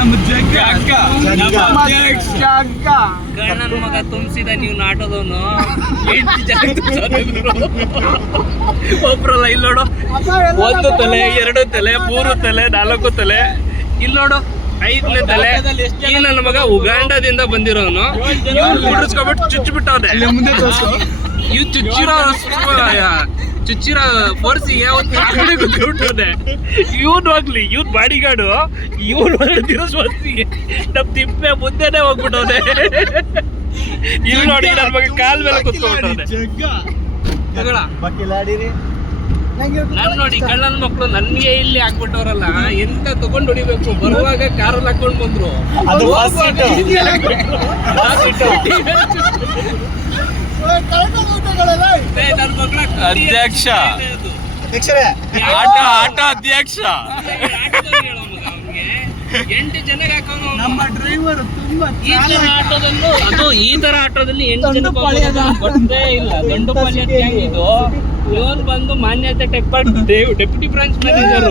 ನಮ್ಮ ಜಗ್ಗ ಗಂಡನ ಮಗ ತುಂಬಿಸಿದ ನೀವು ನಾಟೋದವನು ಒಬ್ರಲ್ಲ ಇಲ್ಲಿ ನೋಡು, 1 ತಲೆ 2 ತಲೆ 3 ತಲೆ 4 ತಲೆ, ಇಲ್ಲಿ ನೋಡು 5ನೇ ತಲೆ. ಈ ನನ್ನ ಮಗ ಉಗಾಂಡದಿಂದ ಬಂದಿರೋನು, ಇವ್ರು ಕುಡಿಸ್ಕೊಬಿಟ್ಟು ಚುಚ್ಚಿಬಿಟ್ಟವ್ರೆ. ಇವ್ ಚುಚ್ಚಿರೋ ಫೋರ್ಸಿಗೆ ಒಂದು ಗೊತ್ತಿಬಿಟ್ಟದೆ. ಇವ್ನು ಹೋಗ್ಲಿ, ಇವ್ನ ಬಾಡಿಗಾರ್ಡು ಇವ್ನು ಹೊಡೆದಿರೋ ಸ್ಪರ್ಸಿಗೆ ನಮ್ ತಿಪ್ಪೆ ಮುಂದೆನೆ ಹೋಗ್ಬಿಟ್ಟವ್ನೆ. ಇಲ್ಲಿ ನೋಡಿ ನನ್ನ ಮಗ ಕಾಲ್ ಮೇಲೆ ಕುತ್ಕೊಂಡ್ಬಿಟ್ಟವ್ನೆ. ನಾನ್ ನೋಡಿ ಕಳ್ಳನ ಮಕ್ಳು ನನ್ಗೆ ಇಲ್ಲಿ ಹಾಕ್ಬಿಟ್ಟವ್ರಲ್ಲ, ಎಂತ ತಗೊಂಡ್ ಹೊಡಿಬೇಕು. ಬರುವಾಗ ಕಾರಲ್ಲಿ ಹಾಕೊಂಡ್ ಬಂದ್ರು. ಅಧ್ಯಕ್ಷ ಆಟ ಅಧ್ಯಕ್ಷ 8 ಜನಕ್ಕೆ ಹಾಕೋನು. ನಮ್ಮ ಡ್ರೈವರ್ ತುಂಬಾ ಈ ತರ ಆಟೋದಲ್ಲಿ 8 ಜನ ಗೊತ್ತೇ ಇಲ್ಲ. ಗಂಡು ಪಾಲ್ಯ ಇದು ಇವನ್ ಬಂದು ಮಾನ್ಯತೆ ಡೆಪ್ಯೂಟಿ ಬ್ರಾಂಚ್ ಮ್ಯಾನೇಜರ್.